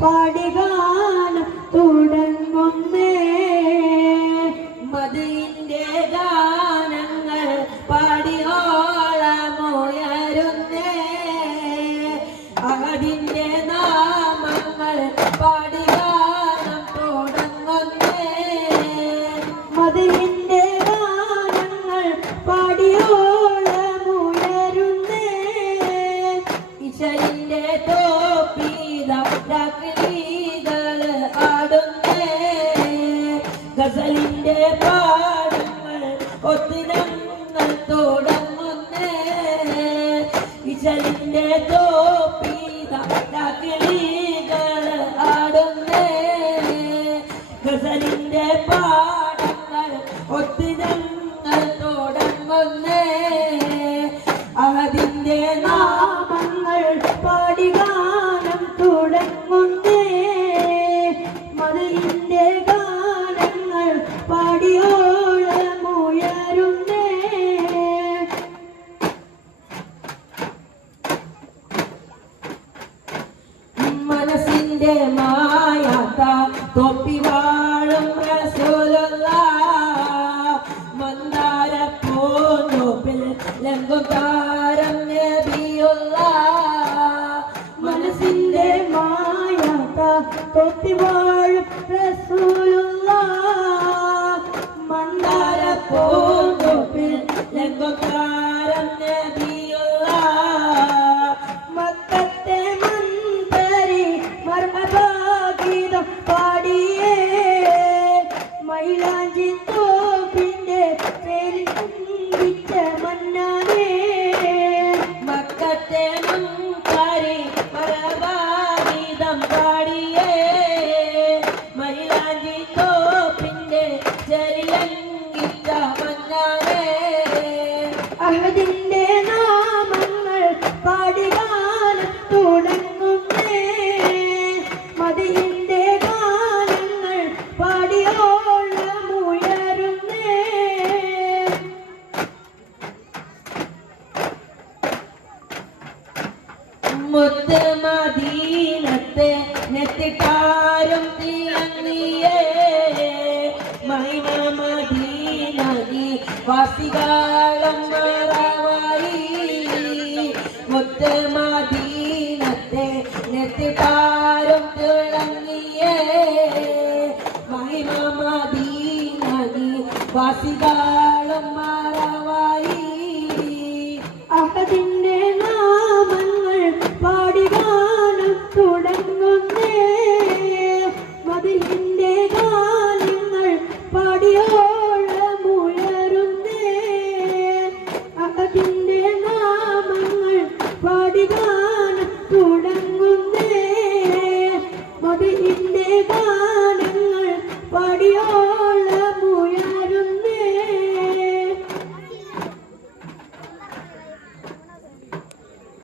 പാടികാനം തുടങ്ങുന്നേ മതിന്റെ ഗാനങ്ങൾ പാടിയോളമുയരുന്നേ അതിന്റെ നാമങ്ങൾ പാടികാനം തുടങ്ങുന്നേ മതിന്റെ ഗാനങ്ങൾ പാടിയോളമുയരുന്നേ ഇശലിന്റെ തോപ്പീത രാക്കളീകൾ ആടുന്നേ ഗസലിന്റെ പാടങ്ങൾ ഒത്തിനങ്ങൾ തുടങ്ങുന്നേ ഇശലിന്റെ തോപ്പീത രാക്കളീകൾ ആടുന്നേ ഗസലിന്റെ പാടങ്ങൾ ഒത്തിനങ്ങൾ തുടങ്ങുന്നേ അതിന്റെ നാമങ്ങൾ പാടികാനം തുടങ്ങുന്നേ മതിലിന്റെ ഗാനങ്ങൾ പാടിയോളമുയരുന്നേ മനസ്സിന്റെ മായാത്ത തൊപ്പി വാഴും റസൂലുള്ളാഹ് മന്ദാര പൂന്തോപ്പിൽ ലംഘുതാരം നബിയുള്ളാഹ് മനസ്സിന്റെ മായാത്ത തൊപ്പി വാഴും റസൂലുള്ളാഹ് മന്ദാര പൂന്തോപ്പിൽ ലംഘുതാരം നബിയുള്ളാഹ് മക്കത്തെ മന്ദരി മർഹബാഗീതം പാടിയേ മൈലാഞ്ചി തോപ്പിന്റെ പേരിൽ കുമ്പിച്ച മന്നാനേ മക്കത്തെ മന്ദരി മർഹബാഗീതം പാടിയേ മൈലാഞ്ചി തോപ്പിന്റെ ചരിലംഘിച്ച മന്നാനേ അഹദിന്റെ നാമങ്ങൾ പാടികാനം തുടങ്ങുന്നേ മതിലിന്റെ ഗാനങ്ങൾ പാടിയോളമുയരുന്നേ മുത്ത് മദീനത്തെ നെറ്റിട്ടാരും തിളങ്ങിയേ മഹിമ മദീനി വാസികളും മറവായി മുത്ത് മദീനത്തെ നെറ്റിട്ടാരും തിളങ്ങിയേ മഹിമ മദീനി വാസികളും മറവായി അഹദിന്റെ നാമങ്ങൾ പാടികാനം തുടങ്ങുന്നേ മതിലിന്റെ ഗാനങ്ങൾ പാടിയോളമുയരുന്നേ അഹദിന്റെ നാമങ്ങൾ പാടികാനം തുടങ്ങുന്നേ